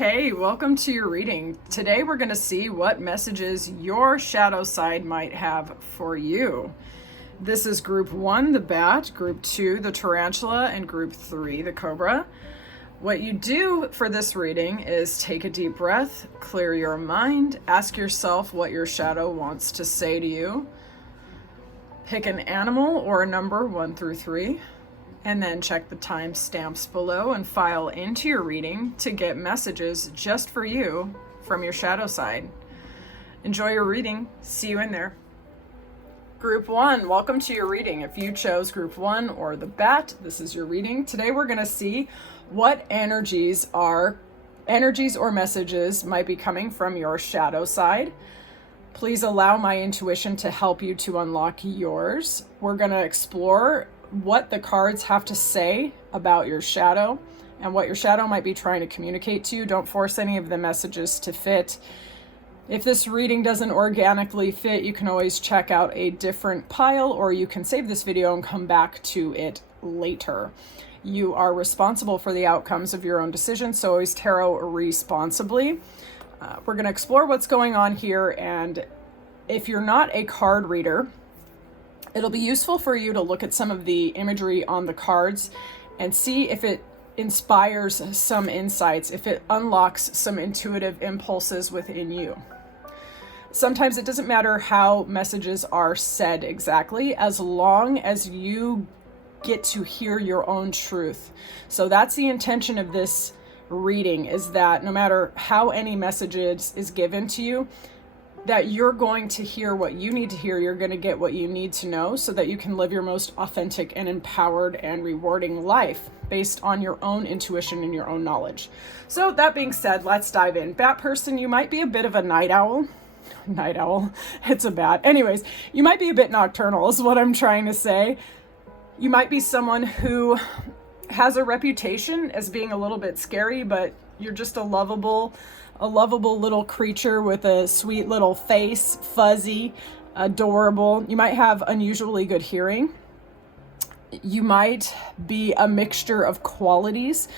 Hey, welcome to your reading. Today we're going to see what messages your shadow side might have for you. This is group 1, the bat, group 2, the tarantula, and group 3, the cobra. What you do for this reading is take a deep breath, clear your mind, ask yourself what your shadow wants to say to you. Pick an animal or a number 1 through 3. And then check the time stamps below and file into your reading to get messages just for you from your shadow side. Enjoy your reading. See you in there. Group 1, welcome to your reading. If you chose group 1 or the bat, this is your reading. Today we're going to see what energies or messages might be coming from your shadow side. Please allow my intuition to help you to unlock yours. We're going to explore what the cards have to say about your shadow and what your shadow might be trying to communicate to you. Don't force any of the messages to fit. If this reading doesn't organically fit, you can always check out a different pile, or you can save this video and come back to it later. You are responsible for the outcomes of your own decisions, so always tarot responsibly. We're going to explore what's going on here, and if you're not a card reader, it'll be useful for you to look at some of the imagery on the cards and see if it inspires some insights, if it unlocks some intuitive impulses within you. Sometimes it doesn't matter how messages are said exactly, as long as you get to hear your own truth. So that's the intention of this reading, is that no matter how any message is given to you, that you're going to hear what you need to hear, you're going to get what you need to know so that you can live your most authentic and empowered and rewarding life based on your own intuition and your own knowledge. So that being said, let's dive in. Bat person, you might be a bit of a night owl. Night owl, it's a bat. Anyways, you might be a bit nocturnal is what I'm trying to say. You might be someone who has a reputation as being a little bit scary, but you're just a lovable little creature with a sweet little face, fuzzy, adorable. You might have unusually good hearing. You might be a mixture of qualities.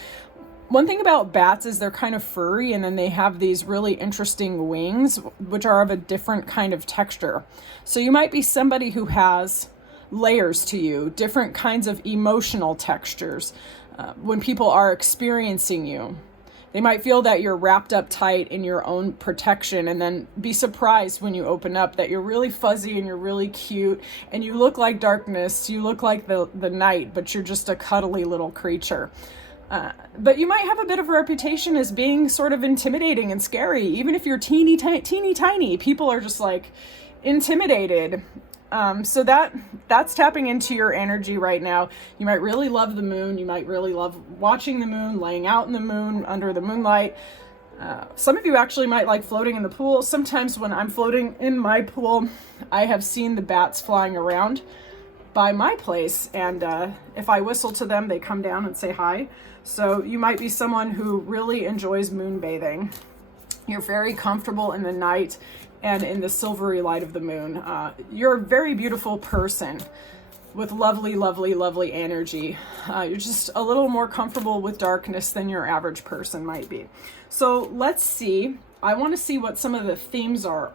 One thing about bats is they're kind of furry, and then they have these really interesting wings, which are of a different kind of texture. So you might be somebody who has layers to you, different kinds of emotional textures. When people are experiencing you, they might feel that you're wrapped up tight in your own protection, and then be surprised when you open up that you're really fuzzy and you're really cute and you look like darkness, you look like the night, but you're just a cuddly little creature. But you might have a bit of a reputation as being sort of intimidating and scary. Even if you're teeny tiny, people are just like intimidated. So that's tapping into your energy right now. You might really love the moon. You might really love watching the moon, laying out in the moon, under the moonlight. Some of you actually might like floating in the pool. Sometimes when I'm floating in my pool, I have seen the bats flying around by my place. And if I whistle to them, they come down and say hi. So you might be someone who really enjoys moon bathing. You're very comfortable in the night and in the silvery light of the moon. You're a very beautiful person with lovely, lovely, lovely energy. You're just a little more comfortable with darkness than your average person might be. So let's see. I want to see what some of the themes are.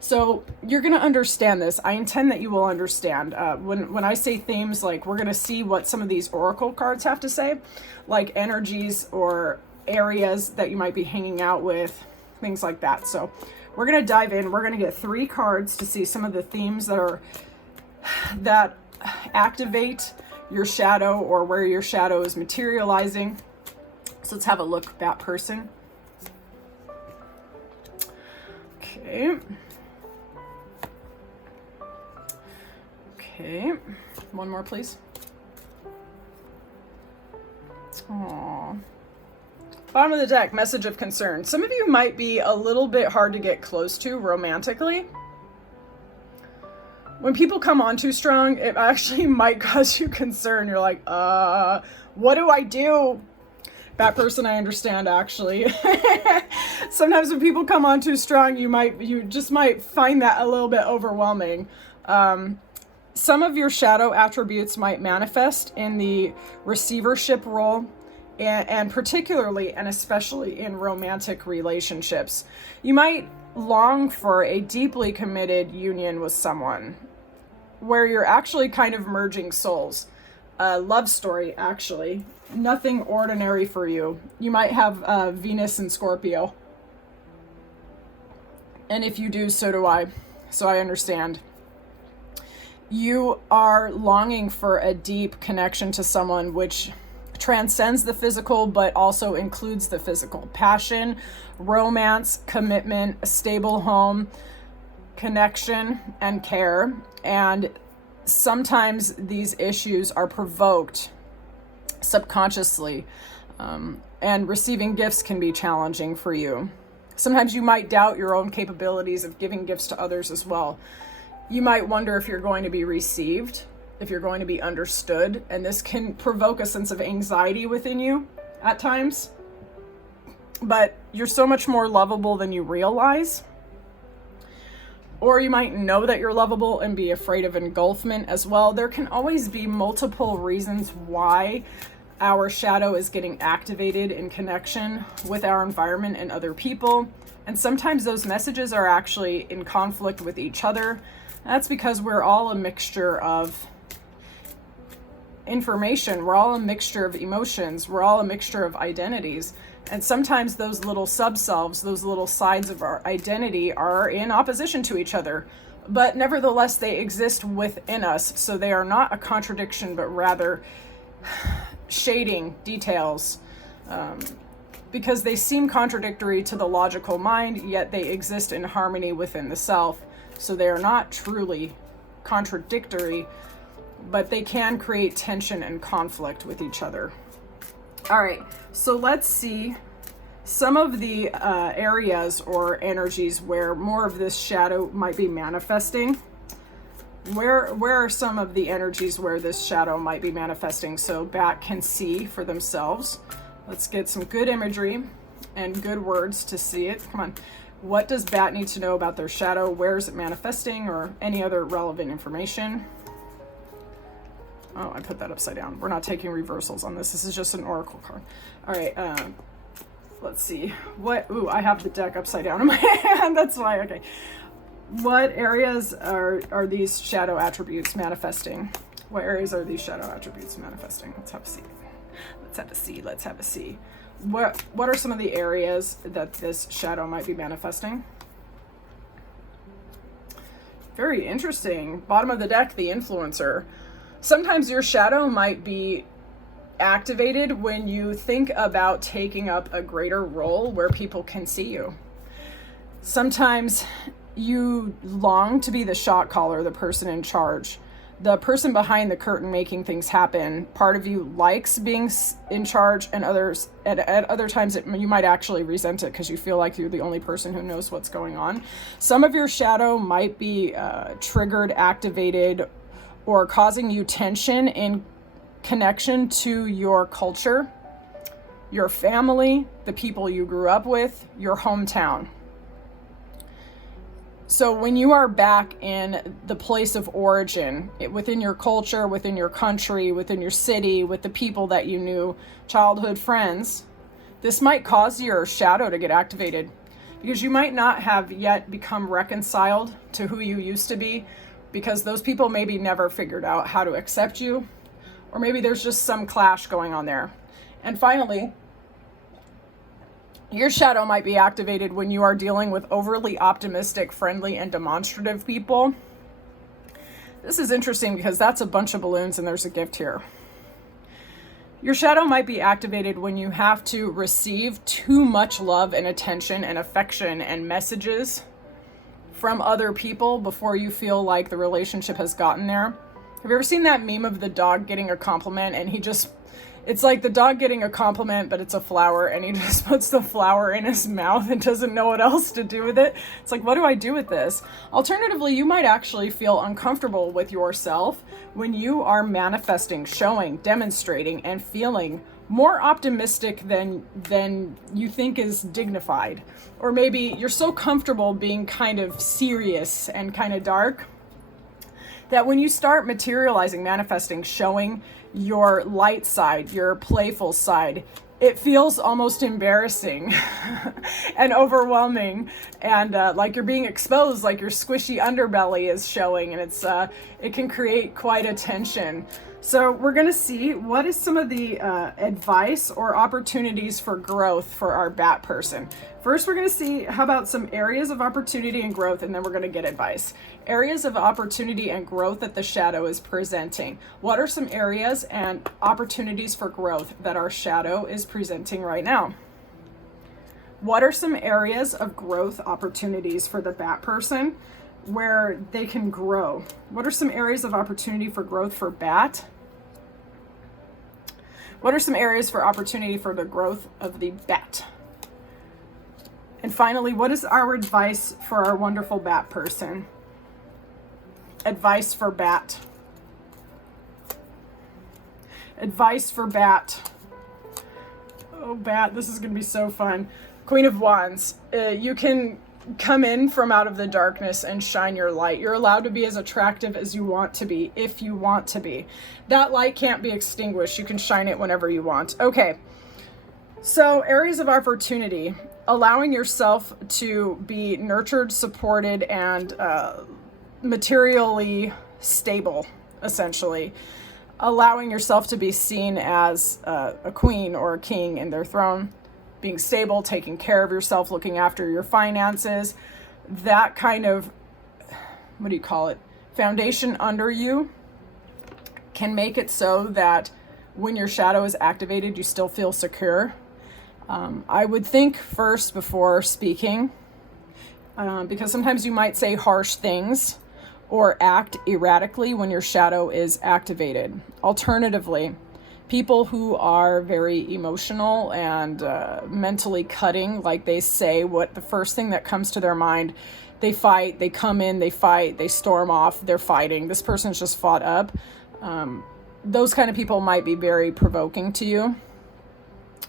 So you're going to understand this. I intend that you will understand. When I say themes, like we're going to see what some of these oracle cards have to say, like energies or areas that you might be hanging out with, things like that. So we're going to dive in. We're going to get 3 cards to see some of the themes that activate your shadow or where your shadow is materializing. So let's have a look, bat person. Okay. Okay. One more, please. Aww. Bottom of the deck, message of concern. Some of you might be a little bit hard to get close to romantically. When people come on too strong, it actually might cause you concern. You're like, what do I do? That person, I understand, actually. Sometimes when people come on too strong, you just might find that a little bit overwhelming. Some of your shadow attributes might manifest in the receivership role, and particularly and especially in romantic relationships. You might long for a deeply committed union with someone where you're actually kind of merging souls. A love story, actually. Nothing ordinary for you. You might have Venus and Scorpio. And if you do, so do I. So I understand. You are longing for a deep connection to someone which transcends the physical, but also includes the physical. Passion, romance, commitment, a stable home, connection, and care. And sometimes these issues are provoked subconsciously, and receiving gifts can be challenging for you. Sometimes you might doubt your own capabilities of giving gifts to others as well. You might wonder if you're going to be received, if you're going to be understood, and this can provoke a sense of anxiety within you at times. But you're so much more lovable than you realize. Or you might know that you're lovable and be afraid of engulfment as well. There can always be multiple reasons why our shadow is getting activated in connection with our environment and other people. And sometimes those messages are actually in conflict with each other. That's because we're all a mixture of information. We're all a mixture of emotions. We're all a mixture of identities. And sometimes those little sub-selves, those little sides of our identity are in opposition to each other. But nevertheless, they exist within us. So they are not a contradiction, but rather shading details. Because they seem contradictory to the logical mind, yet they exist in harmony within the self. So they are not truly contradictory, but they can create tension and conflict with each other. All right, so let's see some of the areas or energies where more of this shadow might be manifesting. Where are some of the energies where this shadow might be manifesting so Bat can see for themselves? Let's get some good imagery and good words to see it. Come on. What does Bat need to know about their shadow? Where is it manifesting, or any other relevant information? Oh, I put that upside down. We're not taking reversals on this. This is just an oracle card. All right. Let's see. Ooh, I have the deck upside down in my hand. That's why. Okay. What areas are these shadow attributes manifesting? What areas are these shadow attributes manifesting? Let's have a see. Let's have a see. What are some of the areas that this shadow might be manifesting? Very interesting. Bottom of the deck, the influencer. Sometimes your shadow might be activated when you think about taking up a greater role where people can see you. Sometimes you long to be the shot caller, the person in charge, the person behind the curtain making things happen. Part of you likes being in charge, and at other times you might actually resent it because you feel like you're the only person who knows what's going on. Some of your shadow might be triggered, activated, or causing you tension in connection to your culture, your family, the people you grew up with, your hometown. So when you are back in the place of origin, within your culture, within your country, within your city, with the people that you knew, childhood friends, this might cause your shadow to get activated because you might not have yet become reconciled to who you used to be, because those people maybe never figured out how to accept you, or maybe there's just some clash going on there. And finally, your shadow might be activated when you are dealing with overly optimistic, friendly, and demonstrative people. This is interesting because that's a bunch of balloons and there's a gift here. Your shadow might be activated when you have to receive too much love and attention and affection and messages from other people before you feel like the relationship has gotten there. Have you ever seen that meme of the dog getting a compliment and it's like the dog getting a compliment, but it's a flower, and he just puts the flower in his mouth and doesn't know what else to do with it? It's like, what do I do with this? Alternatively, you might actually feel uncomfortable with yourself when you are manifesting, showing, demonstrating, and feeling more optimistic than you think is dignified. Or maybe you're so comfortable being kind of serious and kind of dark that when you start materializing, manifesting, showing your light side, your playful side, it feels almost embarrassing and overwhelming, and like you're being exposed, like your squishy underbelly is showing, and it can create quite a tension. So we're going to see what is some of the advice or opportunities for growth for our bat person. First, we're going to see how about some areas of opportunity and growth, and then we're going to get advice. Areas of opportunity and growth that the shadow is presenting. What are some areas and opportunities for growth that our shadow is presenting right now? What are some areas of growth opportunities for the bat person where they can grow? What are some areas of opportunity for growth for bat? What are some areas for opportunity for the growth of the bat? And finally, what is our advice for our wonderful bat person? Advice for bat. Advice for bat. Oh, bat, this is going to be so fun. Queen of Wands, you can come in from out of the darkness and shine your light. You're allowed to be as attractive as you want to be, if you want to be. That light can't be extinguished. You can shine it whenever you want. Okay, so areas of opportunity. Allowing yourself to be nurtured, supported, and materially stable, essentially. Allowing yourself to be seen as a queen or a king in their throne. Being stable, taking care of yourself, looking after your finances, that kind of, what do you call it, foundation under you can make it so that when your shadow is activated, you still feel secure. I would think first before speaking, because sometimes you might say harsh things or act erratically when your shadow is activated. Alternatively, people who are very emotional and mentally cutting, like they say what the first thing that comes to their mind, they fight, they come in, they fight, they storm off, they're fighting. This person's just fought up. Those kind of people might be very provoking to you.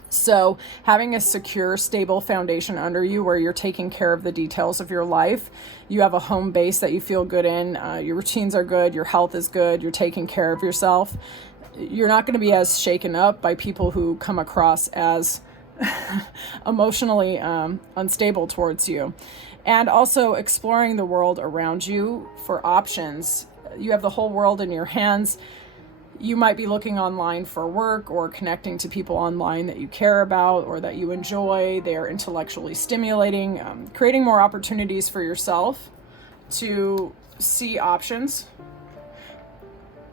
So having a secure, stable foundation under you where you're taking care of the details of your life, you have a home base that you feel good in, your routines are good, your health is good, you're taking care of yourself. You're not going to be as shaken up by people who come across as emotionally unstable towards you. And also exploring the world around you for options. You have the whole world in your hands. You might be looking online for work or connecting to people online that you care about or that you enjoy. They are intellectually stimulating, creating more opportunities for yourself to see options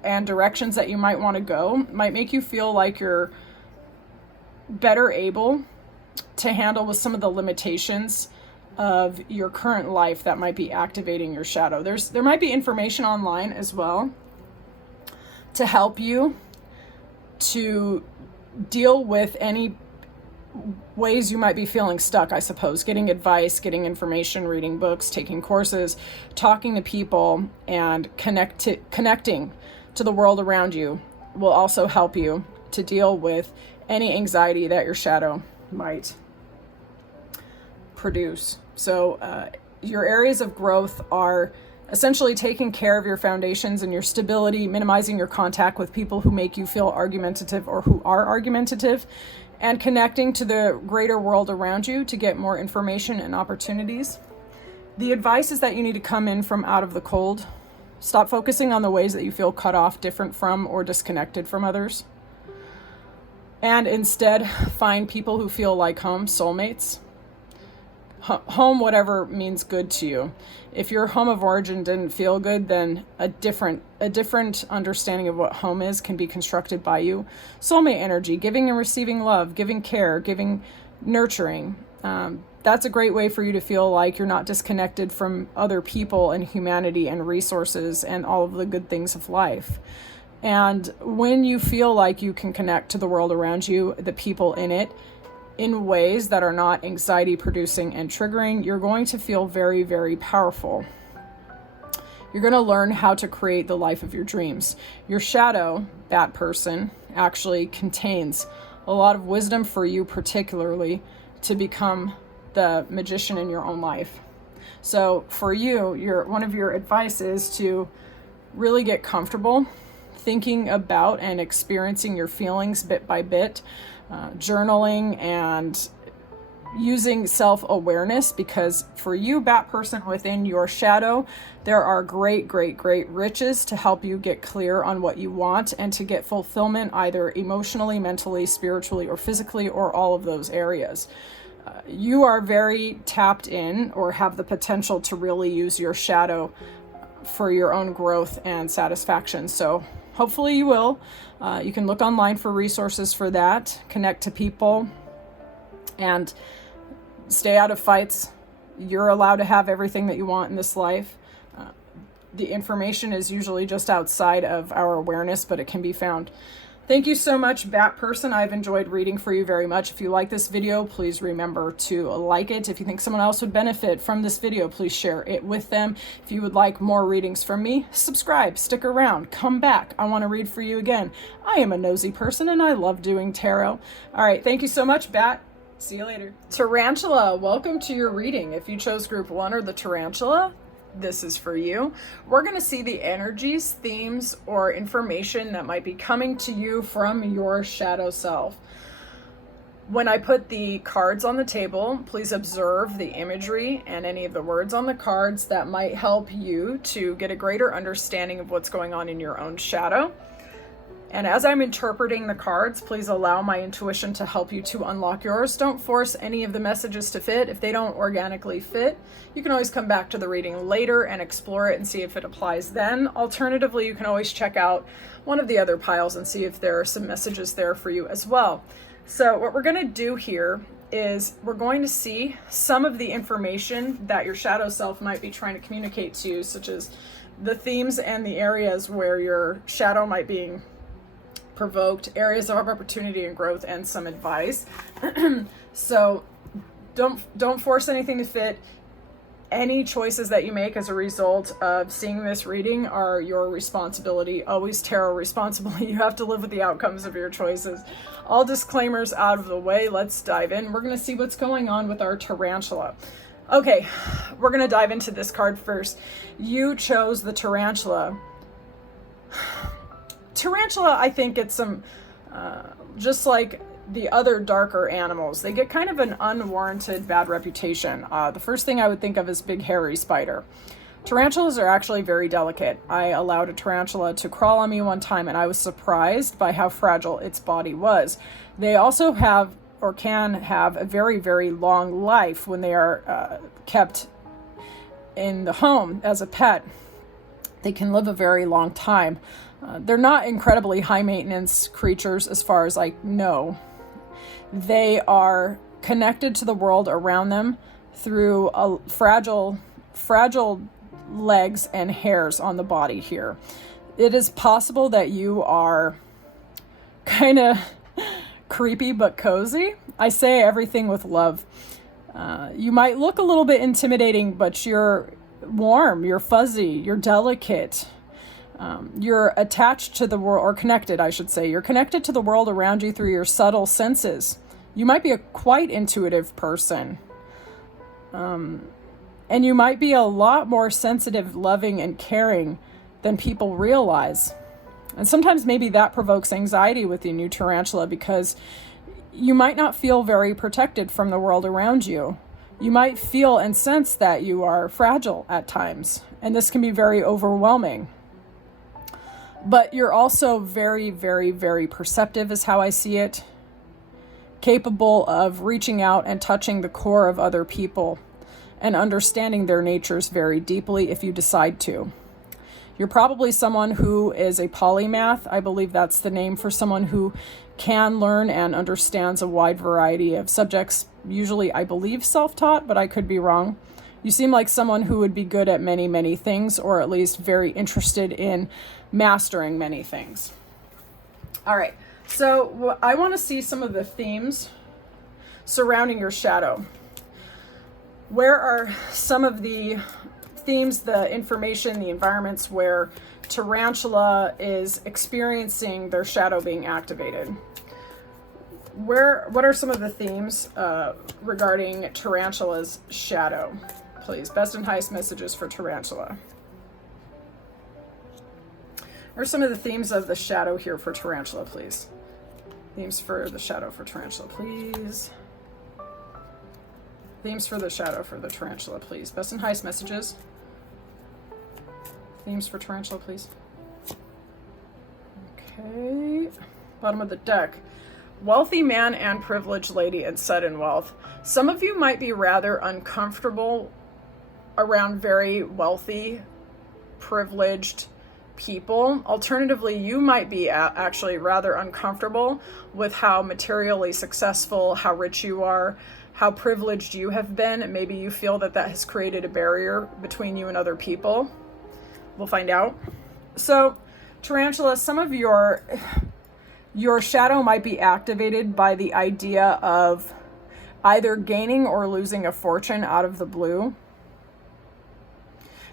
and directions that you might want to go. Might make you feel like you're better able to handle with some of the limitations of your current life that might be activating your shadow. There might be information online as well to help you to deal with any ways you might be feeling stuck, I suppose. Getting advice, getting information, reading books, taking courses, talking to people, and connecting to the world around you will also help you to deal with any anxiety that your shadow might produce. So your areas of growth are essentially taking care of your foundations and your stability, minimizing your contact with people who make you feel argumentative or who are argumentative, and connecting to the greater world around you to get more information and opportunities. The advice is that you need to come in from out of the cold. Stop focusing on the ways that you feel cut off, different from, or disconnected from others. And instead, find people who feel like home, soulmates. Home, whatever means good to you. If your home of origin didn't feel good, then a different understanding of what home is can be constructed by you. Soulmate energy, giving and receiving love, giving care, giving nurturing. That's a great way for you to feel like you're not disconnected from other people and humanity and resources and all of the good things of life. And when you feel like you can connect to the world around you, the people in it, in ways that are not anxiety producing and triggering, you're going to feel very, very powerful. You're going to learn how to create the life of your dreams. Your shadow, that person, actually contains a lot of wisdom for you, particularly to become the magician in your own life. So for you, one of your advice is to really get comfortable thinking about and experiencing your feelings bit by bit, journaling and using self-awareness, because for you, bat person, within your shadow, there are great riches to help you get clear on what you want and to get fulfillment, either emotionally, mentally, spiritually, or physically, or all of those areas. You are very tapped in, or have the potential to really use your shadow for your own growth and satisfaction. So hopefully you will. You can look online for resources for that, connect to people, and stay out of fights. You're allowed to have everything that you want in this life. The information is usually just outside of our awareness, but it can be found. Thank you so much, bat person. I've enjoyed reading for you very much. If you like this video, please remember to like it. If you think someone else would benefit from this video, please share it with them. If you would like more readings from me, subscribe, stick around, come back. I want to read for you again. I am a nosy person and I love doing tarot. All right, thank you so much, bat. See you later. Tarantula, welcome to your reading. If you chose group 1 or the tarantula, this is for you. We're going to see the energies, themes, or information that might be coming to you from your shadow self. When I put the cards on the table, please observe the imagery and any of the words on the cards that might help you to get a greater understanding of what's going on in your own shadow. And as I'm interpreting the cards, please allow my intuition to help you to unlock yours. Don't force any of the messages to fit. If they don't organically fit, you can always come back to the reading later and explore it and see if it applies then. Alternatively, you can always check out one of the other piles and see if there are some messages there for you as well. So what we're going to do here is we're going to see some of the information that your shadow self might be trying to communicate to you, such as the themes and the areas where your shadow might be provoked, areas of opportunity and growth, and some advice. So don't force anything to fit. Any choices that you make as a result of seeing this reading are your responsibility. Always tarot responsibly. You have to live with the outcomes of your choices. All disclaimers out of the way. Let's dive in. We're going to see what's going on with our tarantula. Okay, we're going to dive into this card first. You chose the tarantula. Tarantula, I think it's some, just like the other darker animals, they get kind of an unwarranted bad reputation. The first thing I would think of is big hairy spider. Tarantulas are actually very delicate. I allowed a tarantula to crawl on me one time and I was surprised by how fragile its body was. They also have, or can have, a very long life when they are kept in the home as a pet. They can live a very long time. They're not incredibly high maintenance creatures as far as I know. They are connected to the world around them through a fragile legs and hairs on the body here. It is possible that you are kind of creepy but cozy. I say everything with love. You might look a little bit intimidating, but you're warm, you're fuzzy, you're delicate. You're attached to the world, or connected, I should say. You're connected to the world around you through your subtle senses. You might be a quite intuitive person. And you might be a lot more sensitive, loving, and caring than people realize. And sometimes maybe that provokes anxiety with the new tarantula, because you might not feel very protected from the world around you. You might feel and sense that you are fragile at times, and this can be very overwhelming. But you're also very perceptive is how I see it. Capable of reaching out and touching the core of other people and understanding their natures very deeply if you decide to. You're probably someone who is a polymath. I believe that's the name for someone who can learn and understands a wide variety of subjects. Usually, I believe self-taught, but I could be wrong. You seem like someone who would be good at many things, or at least very interested in mastering many things. All right, so I want to see some of the themes surrounding your shadow. Where are some of the themes, the information, the environments where tarantula is experiencing their shadow being activated? What are some of the themes regarding tarantula's shadow? Please, best and highest messages for tarantula. What are some of the themes of the shadow here for tarantula, please? Themes for the shadow for Tarantula, please. Themes for the shadow for the Tarantula, please. Best and highest messages. Themes for Tarantula, please. Okay. Bottom of the deck. Wealthy man and privileged lady and sudden wealth. Some of you might be rather uncomfortable around very wealthy, privileged people. Alternatively, you might be actually rather uncomfortable with how materially successful, how rich you are, how privileged you have been. And maybe you feel that that has created a barrier between you and other people. We'll find out. So, Tarantula, some of your shadow might be activated by the idea of either gaining or losing a fortune out of the blue.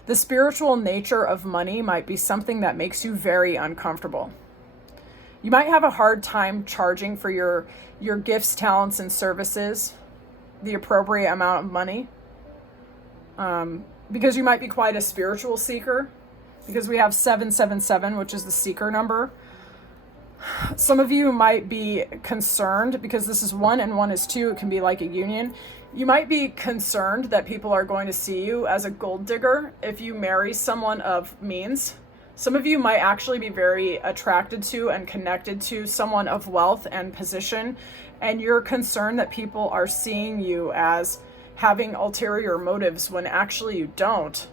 The spiritual nature of money might be something that makes you very uncomfortable. You might have a hard time charging for your gifts, talents, and services the appropriate amount of money, because you might be quite a spiritual seeker, because we have 777, which is the seeker number. Some of you might be concerned, because this is 1 and 1 is 2, it can be like a union. You might be concerned that people are going to see you as a gold digger if you marry someone of means. Some of you might actually be very attracted to and connected to someone of wealth and position, and you're concerned that people are seeing you as having ulterior motives when actually you don't.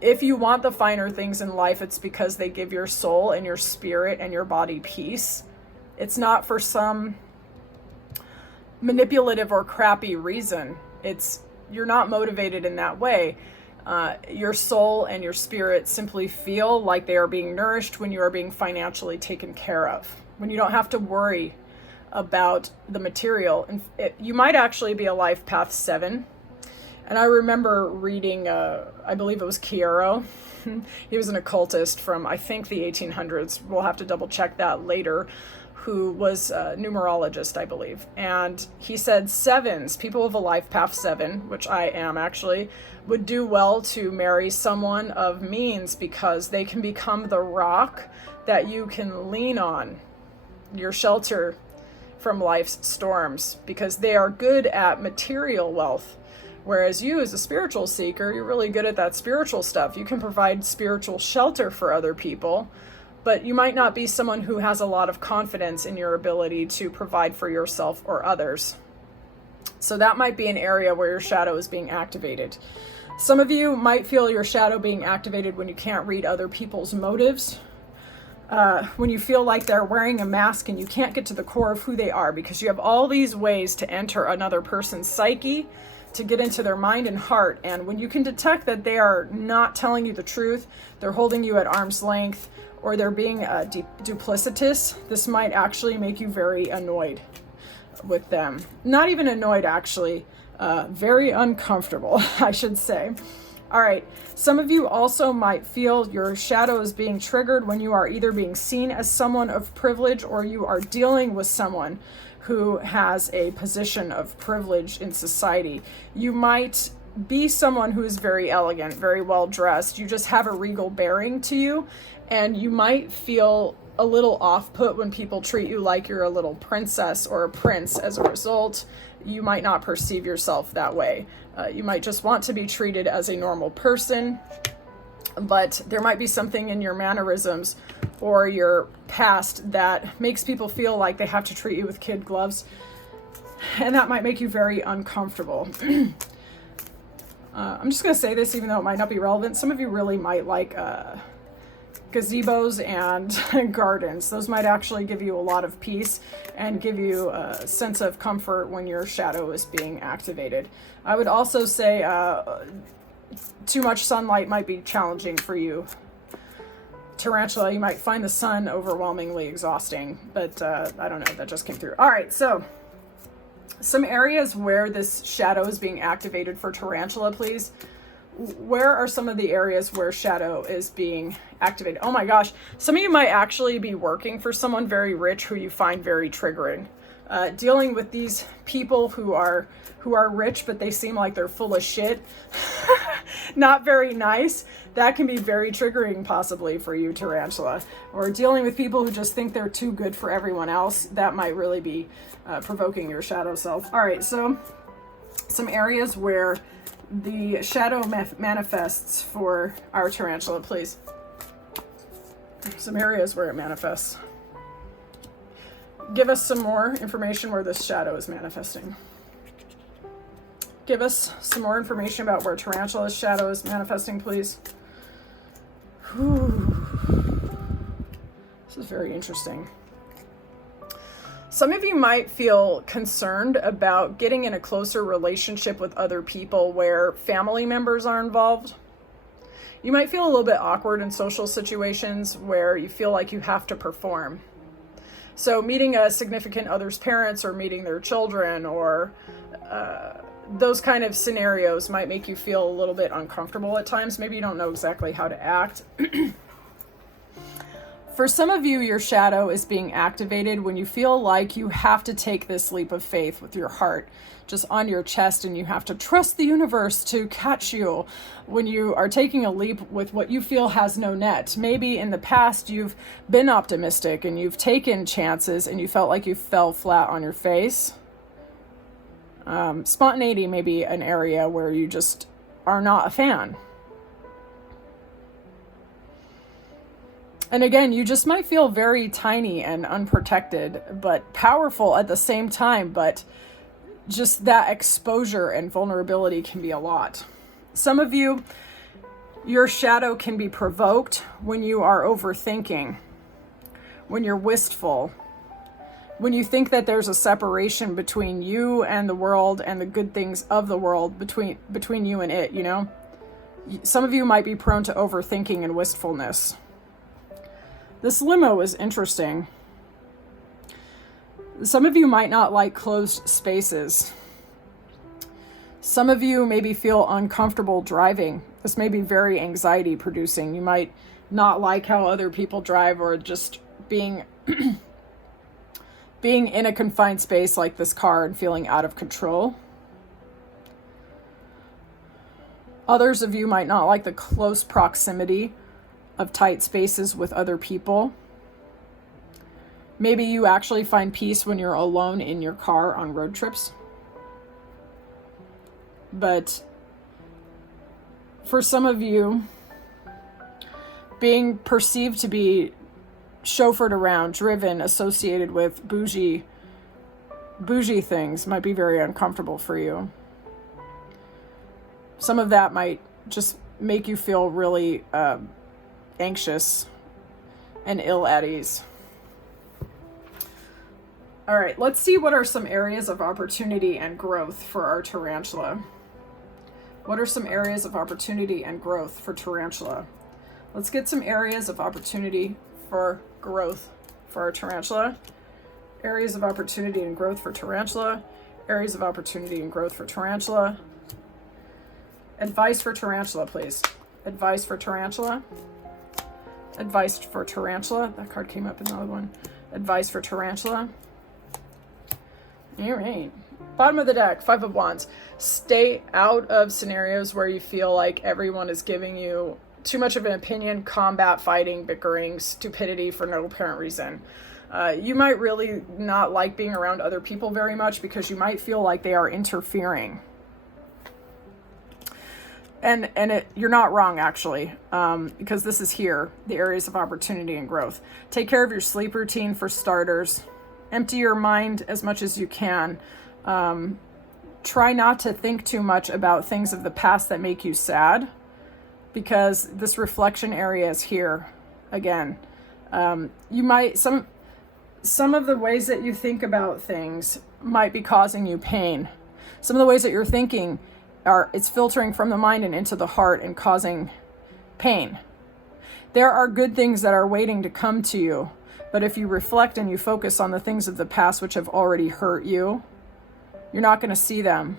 If you want the finer things in life, it's because they give your soul and your spirit and your body peace. It's not for some manipulative or crappy reason. You're not motivated in that way. Your soul and your spirit simply feel like they are being nourished when you are being financially taken care of, when you don't have to worry about the material. And you might actually be a life path 7. And I remember reading, I believe it was Chiaro. He was an occultist from, I think, the 1800s. We'll have to double check that later, who was a numerologist, I believe. And he said 7s, people of a life path 7, which I am actually, would do well to marry someone of means, because they can become the rock that you can lean on, your shelter from life's storms, because they are good at material wealth. Whereas you, as a spiritual seeker, you're really good at that spiritual stuff. You can provide spiritual shelter for other people, but you might not be someone who has a lot of confidence in your ability to provide for yourself or others. So that might be an area where your shadow is being activated. Some of you might feel your shadow being activated when you can't read other people's motives, when you feel like they're wearing a mask and you can't get to the core of who they are, because you have all these ways to enter another person's psyche, to get into their mind and heart. And when you can detect that they are not telling you the truth, they're holding you at arm's length, or they're being duplicitous, this might actually make you very annoyed with them. Not even annoyed, actually. Very uncomfortable, I should say. All right, some of you also might feel your shadow is being triggered when you are either being seen as someone of privilege, or you are dealing with someone who has a position of privilege in society. You might be someone who is very elegant, very well dressed. You just have a regal bearing to you, and you might feel a little off-put when people treat you like you're a little princess or a prince. As a result, you might not perceive yourself that way. You might just want to be treated as a normal person, but there might be something in your mannerisms or your past that makes people feel like they have to treat you with kid gloves, and that might make you very uncomfortable. I'm just going to say this, even though it might not be relevant. Some of you really might like gazebos and gardens. Those might actually give you a lot of peace and give you a sense of comfort when your shadow is being activated. I would also say too much sunlight might be challenging for you. Tarantula, you might find the sun overwhelmingly exhausting, but I don't know, that just came through. All right, so some areas where this shadow is being activated for Tarantula, please. Where are some of the areas where shadow is being activated? Oh my gosh, some of you might actually be working for someone very rich who you find very triggering. Dealing with these people who are rich, but they seem like they're full of shit. not very nice, that can be very triggering possibly for you, tarantula. Or dealing with people who just think they're too good for everyone else, that might really be provoking your shadow self. All right, so some areas where the shadow manifests for our tarantula, please. Some areas where it manifests. Give us some more information where this shadow is manifesting. Give us some more information about where tarantula's shadow is manifesting, please. Whew. This is very interesting. Some of you might feel concerned about getting in a closer relationship with other people where family members are involved. You might feel a little bit awkward in social situations where you feel like you have to perform. So meeting a significant other's parents or meeting their children or those kind of scenarios might make you feel a little bit uncomfortable at times. Maybe you don't know exactly how to act. For some of you, your shadow is being activated when you feel like you have to take this leap of faith with your heart just on your chest, and you have to trust the universe to catch you when you are taking a leap with what you feel has no net. Maybe in the past you've been optimistic and you've taken chances and you felt like you fell flat on your face. Spontaneity may be an area where you just are not a fan. And again, you just might feel very tiny and unprotected, but powerful at the same time. But just that exposure and vulnerability can be a lot. Some of you, your shadow can be provoked when you are overthinking, when you're wistful, when you think that there's a separation between you and the world and the good things of the world between you and it, you know? Some of you might be prone to overthinking and wistfulness. This limo is interesting. Some of you might not like closed spaces. Some of you maybe feel uncomfortable driving. This may be very anxiety producing. You might not like how other people drive, or just being being in a confined space like this car and feeling out of control. Others of you might not like the close proximity of tight spaces with other people. Maybe you actually find peace when you're alone in your car on road trips. But for some of you, being perceived to be chauffeured around, driven, associated with bougie things might be very uncomfortable for you. Some of that might just make you feel really anxious and ill at ease. All right, let's see what are some areas of opportunity and growth for our tarantula. What are some areas of opportunity and growth for tarantula? Let's get some areas of opportunity for growth for our tarantula. Areas of opportunity and growth for tarantula. Areas of opportunity and growth for tarantula. Advice for tarantula, please. Advice for tarantula. Advice for tarantula. That card came up in another one. Advice for tarantula. All right. Bottom of the deck, 5 of Wands. Stay out of scenarios where you feel like everyone is giving you too much of an opinion, combat, fighting, bickering, stupidity for no apparent reason. You might really not like being around other people very much because you might feel like they are interfering. And you're not wrong, actually, because this is here, the areas of opportunity and growth. Take care of your sleep routine for starters. Empty your mind as much as you can. Try not to think too much about things of the past that make you sad, because this reflection area is here again. You might, some of the ways that you think about things might be causing you pain. Some of the ways that you're thinking it's filtering from the mind and into the heart and causing pain. There are good things that are waiting to come to you, but if you reflect and you focus on the things of the past which have already hurt you, you're not going to see them.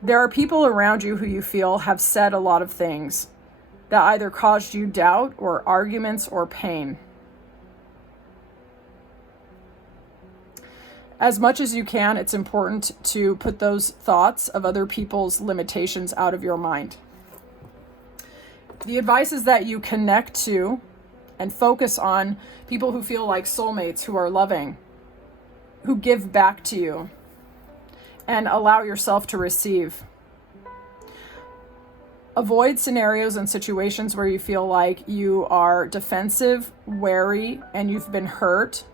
There are people around you who you feel have said a lot of things that either caused you doubt or arguments or pain. As much as you can, it's important to put those thoughts of other people's limitations out of your mind. The advice is that you connect to and focus on people who feel like soulmates, who are loving, who give back to you, and allow yourself to receive. Avoid scenarios and situations where you feel like you are defensive, wary, and you've been hurt.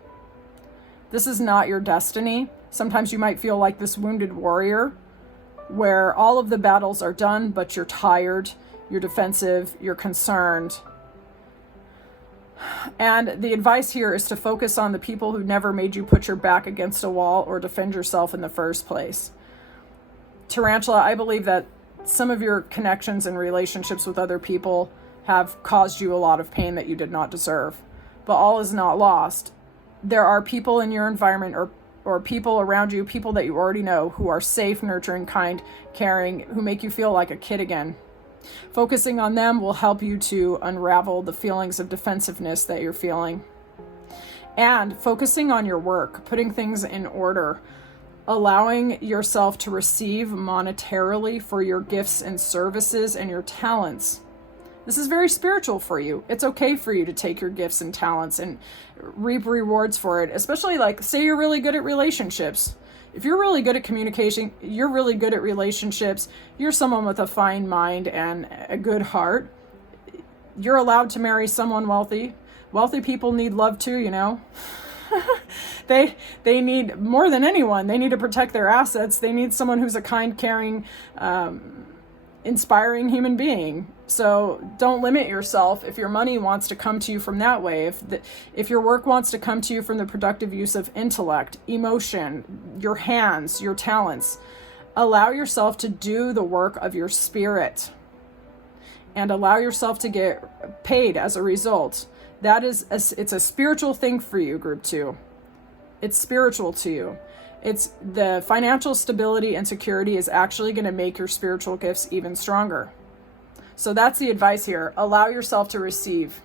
This is not your destiny. Sometimes you might feel like this wounded warrior where all of the battles are done, but you're tired, you're defensive, you're concerned. And the advice here is to focus on the people who never made you put your back against a wall or defend yourself in the first place. Tarantula, I believe that some of your connections and relationships with other people have caused you a lot of pain that you did not deserve. But all is not lost. There are people in your environment or people around you, people that you already know, who are safe, nurturing, kind, caring, who make you feel like a kid again. Focusing on them will help you to unravel the feelings of defensiveness that you're feeling. And focusing on your work, putting things in order, allowing yourself to receive monetarily for your gifts and services and your talents. This is very spiritual for you. It's okay for you to take your gifts and talents and reap rewards for it, especially like, say you're really good at relationships. If you're really good at communication, you're really good at relationships, you're someone with a fine mind and a good heart, you're allowed to marry someone wealthy. Wealthy people need love too, you know. They need more than anyone. They need to protect their assets. They need someone who's a kind, caring, inspiring human being. So don't limit yourself if your money wants to come to you from that way. If your work wants to come to you from the productive use of intellect, emotion, your hands, your talents, allow yourself to do the work of your spirit and allow yourself to get paid as a result. It's a spiritual thing for you, group 2. It's spiritual to you. It's the financial stability and security is actually going to make your spiritual gifts even stronger. So that's the advice here. Allow yourself to receive.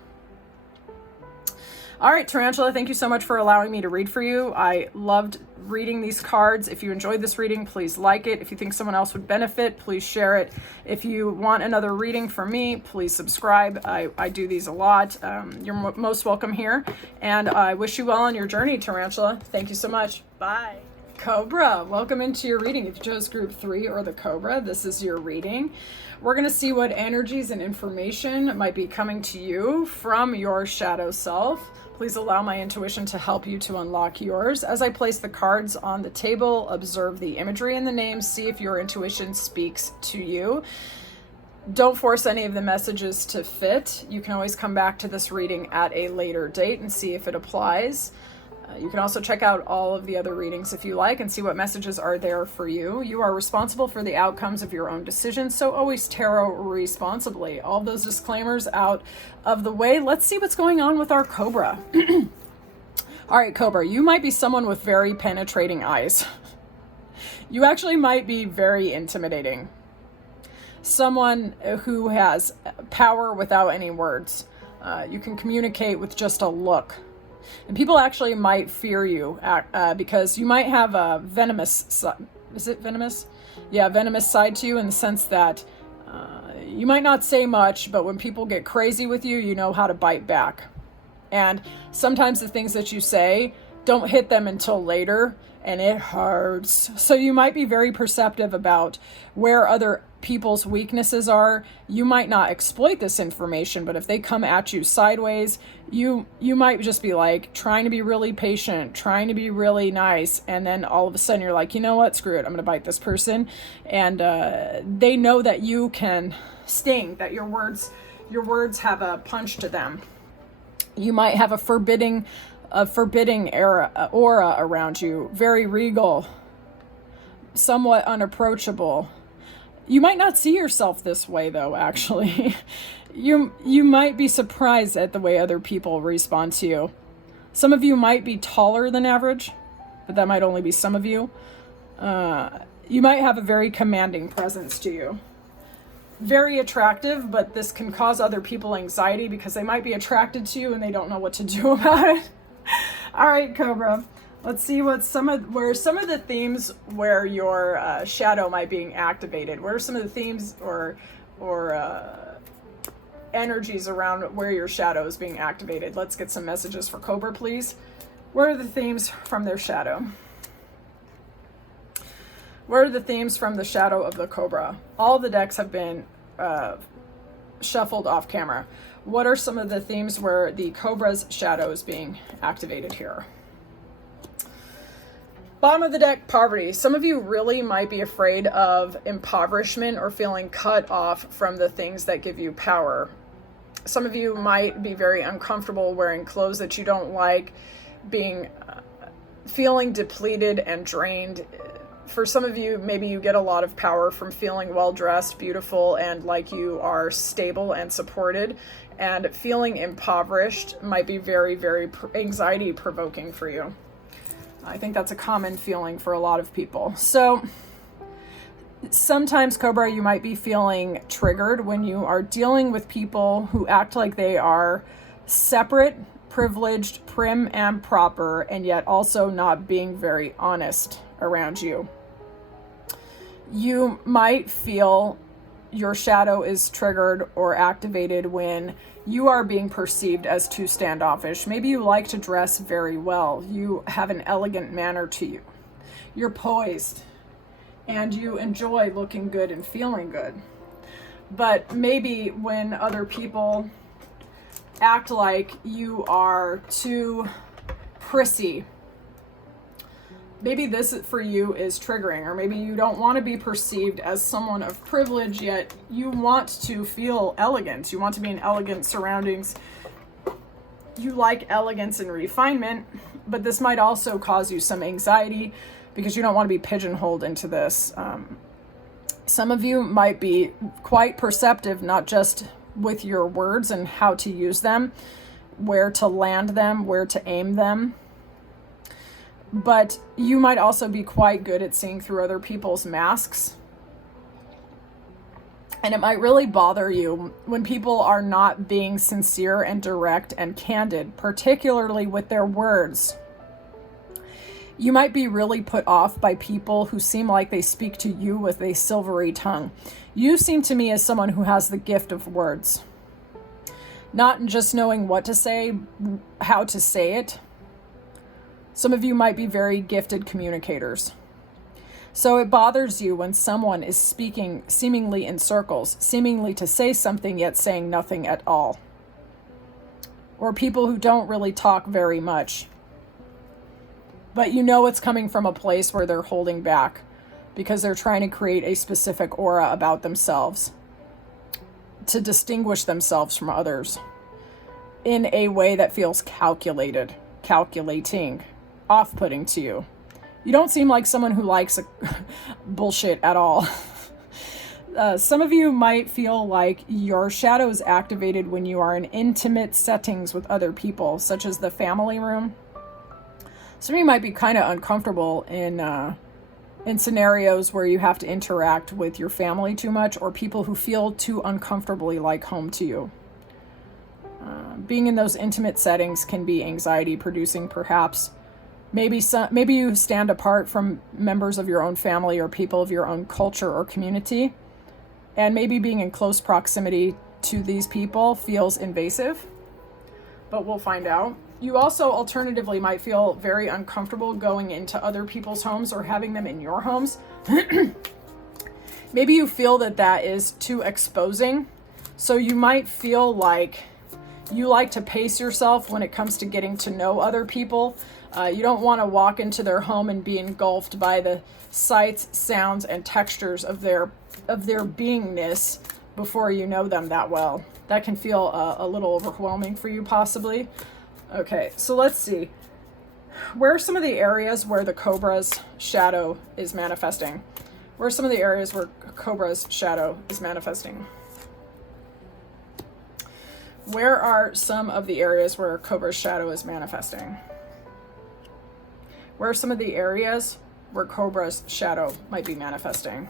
All right, Tarantula, thank you so much for allowing me to read for you. I loved reading these cards. If you enjoyed this reading, please like it. If you think someone else would benefit, please share it. If you want another reading from me, please subscribe. I do these a lot. You're most welcome here. And I wish you well on your journey, Tarantula. Thank you so much. Bye. Cobra, welcome into your reading. If you chose group 3 or the Cobra, this is your reading. We're going to see what energies and information might be coming to you from your shadow self. Please allow my intuition to help you to unlock yours. As I place the cards on the table, observe the imagery and the names, see if your intuition speaks to you. Don't force any of the messages to fit. You can always come back to this reading at a later date and see if it applies. You can also check out all of the other readings if you like and see what messages are there for you. You are responsible for the outcomes of your own decisions, so always tarot responsibly. All those disclaimers out of the way. Let's see what's going on with our Cobra. All right, Cobra, you might be someone with very penetrating eyes. You actually might be very intimidating. Someone who has power without any words. You can communicate with just a look. And people actually might fear you because you might have a venomous, is it venomous? Yeah, venomous side to you in the sense that you might not say much, but when people get crazy with you, you know how to bite back. And sometimes the things that you say don't hit them until later, and it hurts. So you might be very perceptive about where other people's weaknesses are. You might not exploit this information, but if they come at you sideways, you might just be like trying to be really patient, trying to be really nice, and then all of a sudden you're like, you know what, screw it, I'm gonna bite this person. And they know that you can sting, that your words have a punch to them. You might have a forbidding aura around you, very regal, somewhat unapproachable. You might not see yourself this way, though, actually. You might be surprised at the way other people respond to you. Some of you might be taller than average, but that might only be some of you. You might have a very commanding presence to you. Very attractive, but this can cause other people anxiety because they might be attracted to you and they don't know what to do about it. All right, Cobra, Let's see what some of the themes where your shadow might be activated. What are some of the themes or energies around where your shadow is being activated? Let's get some messages for Cobra, please. What are the themes from their shadow? What are the themes from the shadow of the Cobra? All the decks have been shuffled off camera. What are some of the themes where the Cobra's shadow is being activated here? Bottom of the deck, poverty. Some of you really might be afraid of impoverishment or feeling cut off from the things that give you power. Some of you might be very uncomfortable wearing clothes that you don't like, feeling depleted and drained. For some of you, maybe you get a lot of power from feeling well-dressed, beautiful, and like you are stable and supported. And feeling impoverished might be very, very anxiety-provoking for you. I think that's a common feeling for a lot of people. So sometimes, Cobra, you might be feeling triggered when you are dealing with people who act like they are separate, privileged, prim and proper, and yet also not being very honest around you. You might feel your shadow is triggered or activated when you are being perceived as too standoffish. Maybe you like to dress very well. You have an elegant manner to you. You're poised and you enjoy looking good and feeling good. But maybe when other people act like you are too prissy, maybe this for you is triggering, or maybe you don't want to be perceived as someone of privilege, yet you want to feel elegant. You want to be in elegant surroundings. You like elegance and refinement, but this might also cause you some anxiety because you don't want to be pigeonholed into this. Some of you might be quite perceptive, not just with your words and how to use them, where to land them, where to aim them. But you might also be quite good at seeing through other people's masks. And it might really bother you when people are not being sincere and direct and candid, particularly with their words. You might be really put off by people who seem like they speak to you with a silvery tongue. You seem to me as someone who has the gift of words. Not just knowing what to say, how to say it. Some of you might be very gifted communicators. So it bothers you when someone is speaking seemingly in circles, seemingly to say something yet saying nothing at all. Or people who don't really talk very much. But you know it's coming from a place where they're holding back because they're trying to create a specific aura about themselves to distinguish themselves from others in a way that feels calculating, off-putting to you. You don't seem like someone who likes bullshit at all. Some of you might feel like your shadow is activated when you are in intimate settings with other people, such as the family room. Some of you might be kind of uncomfortable in scenarios where you have to interact with your family too much, or people who feel too uncomfortably like home to you. Being in those intimate settings can be anxiety producing, perhaps. Maybe you stand apart from members of your own family or people of your own culture or community, and maybe being in close proximity to these people feels invasive, but we'll find out. You also alternatively might feel very uncomfortable going into other people's homes or having them in your homes. Maybe you feel that is too exposing, so you might feel like you like to pace yourself when it comes to getting to know other people. You don't want to walk into their home and be engulfed by the sights, sounds, and textures of their beingness before you know them that well. That can feel a little overwhelming for you, possibly. Okay, so let's see. Where are some of the areas where the Cobra's shadow is manifesting? Where are some of the areas where Cobra's shadow is manifesting? Where are some of the areas where Cobra's shadow is manifesting? Where are some of the areas where Cobra's shadow might be manifesting?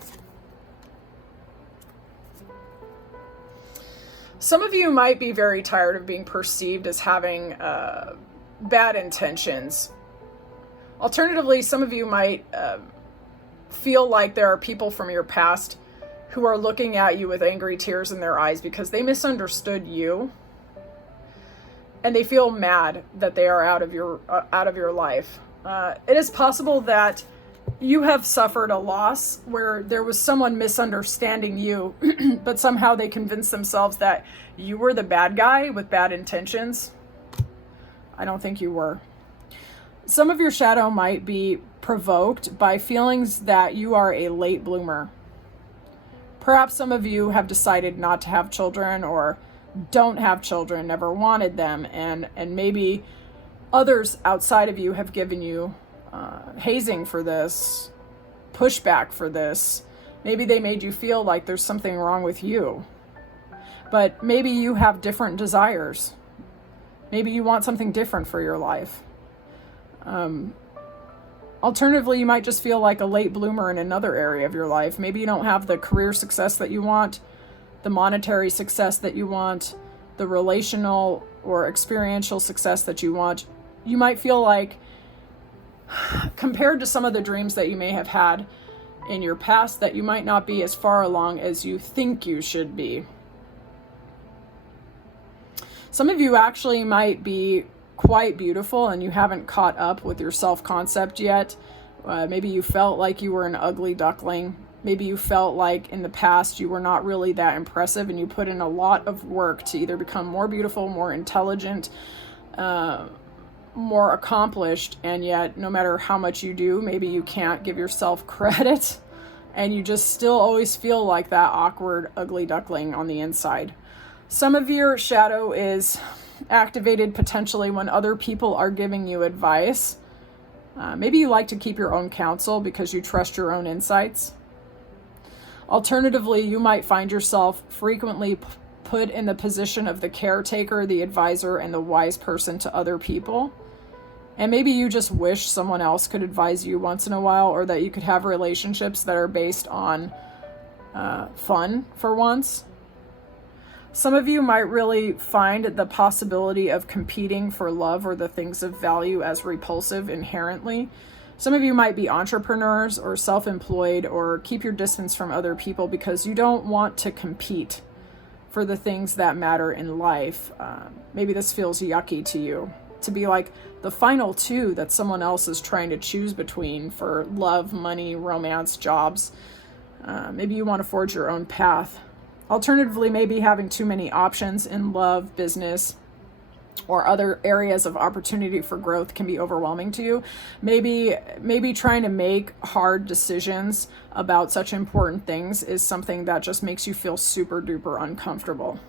Some of you might be very tired of being perceived as having bad intentions, Alternatively, some of you might feel like there are people from your past who are looking at you with angry tears in their eyes because they misunderstood you, and they feel mad that they are out of your life. It is possible that you have suffered a loss where there was someone misunderstanding you, but somehow they convinced themselves that you were the bad guy with bad intentions. I don't think you were. Some of your shadow might be provoked by feelings that you are a late bloomer. Perhaps some of you have decided not to have children or don't have children, never wanted them, and maybe others outside of you have given you hazing for this, pushback for this. Maybe they made you feel like there's something wrong with you. But maybe you have different desires. Maybe you want something different for your life. Alternatively, you might just feel like a late bloomer in another area of your life. Maybe you don't have the career success that you want, the monetary success that you want, the relational or experiential success that you want. You might feel like, compared to some of the dreams that you may have had in your past, that you might not be as far along as you think you should be. Some of you actually might be quite beautiful and you haven't caught up with your self-concept yet. Maybe you felt like you were an ugly duckling. Maybe you felt like in the past you were not really that impressive, and you put in a lot of work to either become more beautiful, more intelligent, more accomplished, and yet no matter how much you do, maybe you can't give yourself credit, and you just still always feel like that awkward, ugly duckling on the inside. Some of your shadow is activated potentially when other people are giving you advice. Maybe you like to keep your own counsel because you trust your own insights. Alternatively, you might find yourself frequently put in the position of the caretaker, the advisor, and the wise person to other people. And maybe you just wish someone else could advise you once in a while, or that you could have relationships that are based on fun for once. Some of you might really find the possibility of competing for love or the things of value as repulsive inherently. Some of you might be entrepreneurs or self-employed, or keep your distance from other people because you don't want to compete for the things that matter in life. Maybe this feels yucky to you, to be like the final two that someone else is trying to choose between for love, money, romance, jobs. Maybe you want to forge your own path. Alternatively, maybe having too many options in love, business, or other areas of opportunity for growth can be overwhelming to you. Maybe trying to make hard decisions about such important things is something that just makes you feel super duper uncomfortable.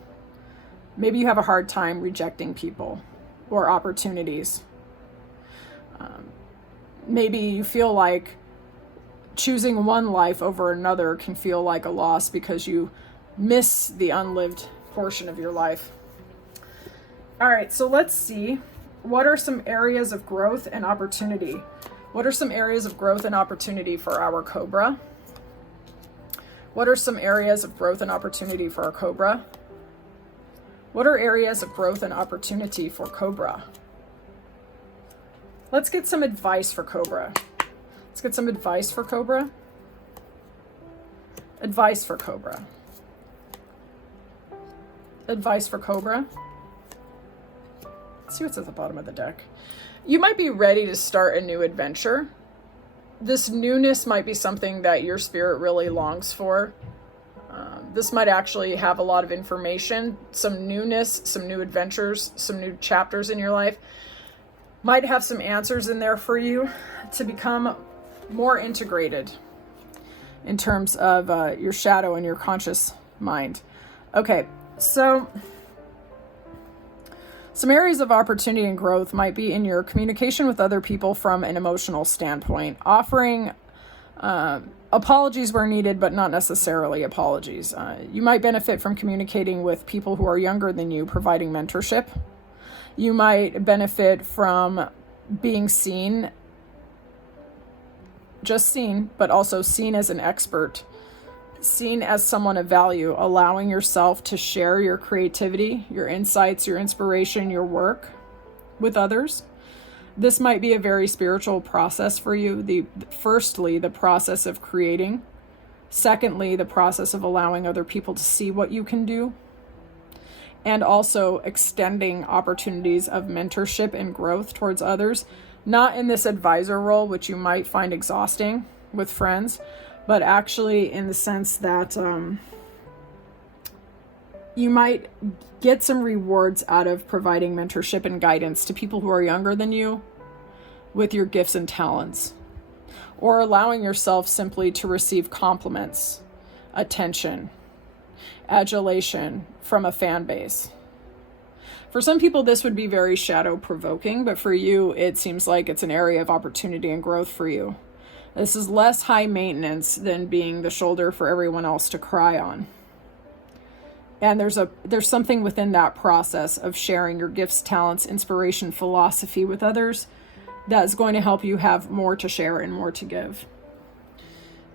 Maybe you have a hard time rejecting people or opportunities. Maybe you feel like choosing one life over another can feel like a loss because you miss the unlived portion of your life. All right, so let's see. What are some areas of growth and opportunity? What are some areas of growth and opportunity for our Cobra? What are some areas of growth and opportunity for our Cobra? What are areas of growth and opportunity for Cobra? Let's get some advice for Cobra. Let's get some advice for Cobra. Advice for Cobra. Advice for Cobra. Let's see what's at the bottom of the deck. You might be ready to start a new adventure. This newness might be something that your spirit really longs for. This might actually have a lot of information, some newness, some new adventures, some new chapters in your life. Might have some answers in there for you to become more integrated in terms of your shadow and your conscious mind. Okay, so some areas of opportunity and growth might be in your communication with other people from an emotional standpoint, offering apologies where needed, but not necessarily apologies. You might benefit from communicating with people who are younger than you, providing mentorship. You might benefit from being seen, just seen, but also seen as an expert, seen as someone of value, allowing yourself to share your creativity, your insights, your inspiration, your work with others. This might be a very spiritual process for you. Firstly, the process of creating. Secondly, the process of allowing other people to see what you can do. And also extending opportunities of mentorship and growth towards others. Not in this advisor role, which you might find exhausting with friends, but actually in the sense that you might get some rewards out of providing mentorship and guidance to people who are younger than you with your gifts and talents, or allowing yourself simply to receive compliments, attention, adulation from a fan base. For some people, this would be very shadow provoking, but for you, it seems like it's an area of opportunity and growth for you. This is less high maintenance than being the shoulder for everyone else to cry on. And there's something within that process of sharing your gifts, talents, inspiration, philosophy with others that's going to help you have more to share and more to give.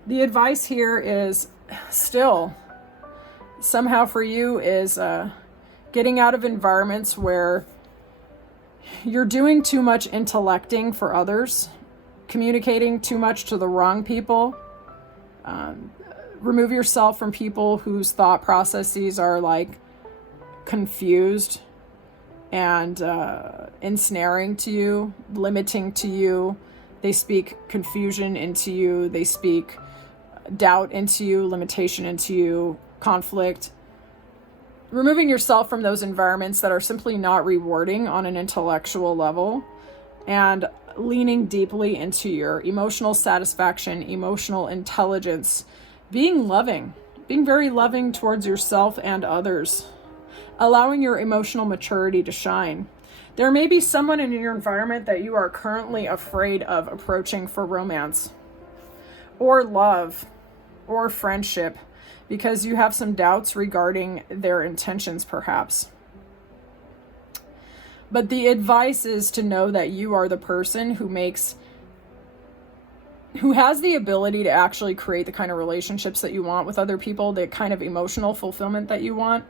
The advice here is still somehow for you is getting out of environments where you're doing too much intellecting for others, communicating too much to the wrong people. Remove yourself from people whose thought processes are like confused and ensnaring to you, limiting to you. They speak confusion into you. They speak doubt into you, limitation into you, conflict. Removing yourself from those environments that are simply not rewarding on an intellectual level, and leaning deeply into your emotional satisfaction, emotional intelligence, being loving, being very loving towards yourself and others, allowing your emotional maturity to shine. There may be someone in your environment that you are currently afraid of approaching for romance or love or friendship because you have some doubts regarding their intentions, perhaps. But the advice is to know that you are the person who has the ability to actually create the kind of relationships that you want with other people, the kind of emotional fulfillment that you want.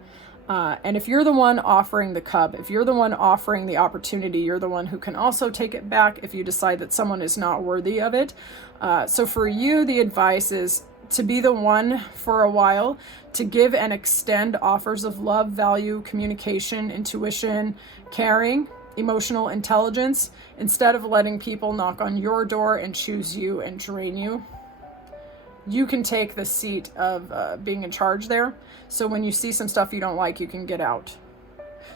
And if you're the one offering the cup, if you're the one offering the opportunity, you're the one who can also take it back if you decide that someone is not worthy of it. So for you, the advice is to be the one for a while, to give and extend offers of love, value, communication, intuition, caring, emotional intelligence, instead of letting people knock on your door and choose you and drain you. You can take the seat of being in charge there. So when you see some stuff you don't like, you can get out.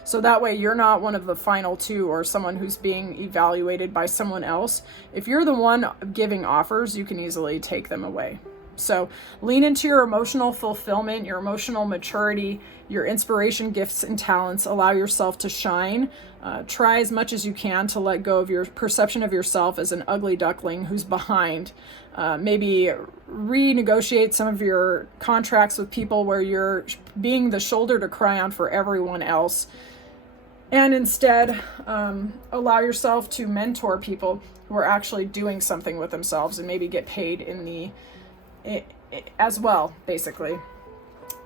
So that way you're not one of the final two or someone who's being evaluated by someone else. If you're the one giving offers, you can easily take them away. So lean into your emotional fulfillment, your emotional maturity, your inspiration, gifts, and talents. Allow yourself to shine. Try as much as you can to let go of your perception of yourself as an ugly duckling who's behind. Maybe renegotiate some of your contracts with people where you're being the shoulder to cry on for everyone else. And instead, allow yourself to mentor people who are actually doing something with themselves and maybe get paid as well, basically.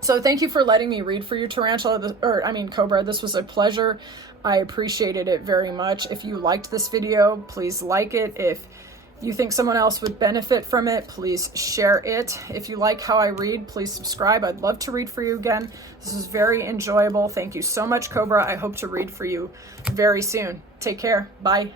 So thank you for letting me read for you, Cobra. This was a pleasure. I appreciated it very much. If you liked this video, please like it. If you think someone else would benefit from it, please share it. If you like how I read, please subscribe. I'd love to read for you again. This was very enjoyable. Thank you so much, Cobra. I hope to read for you very soon. Take care. Bye.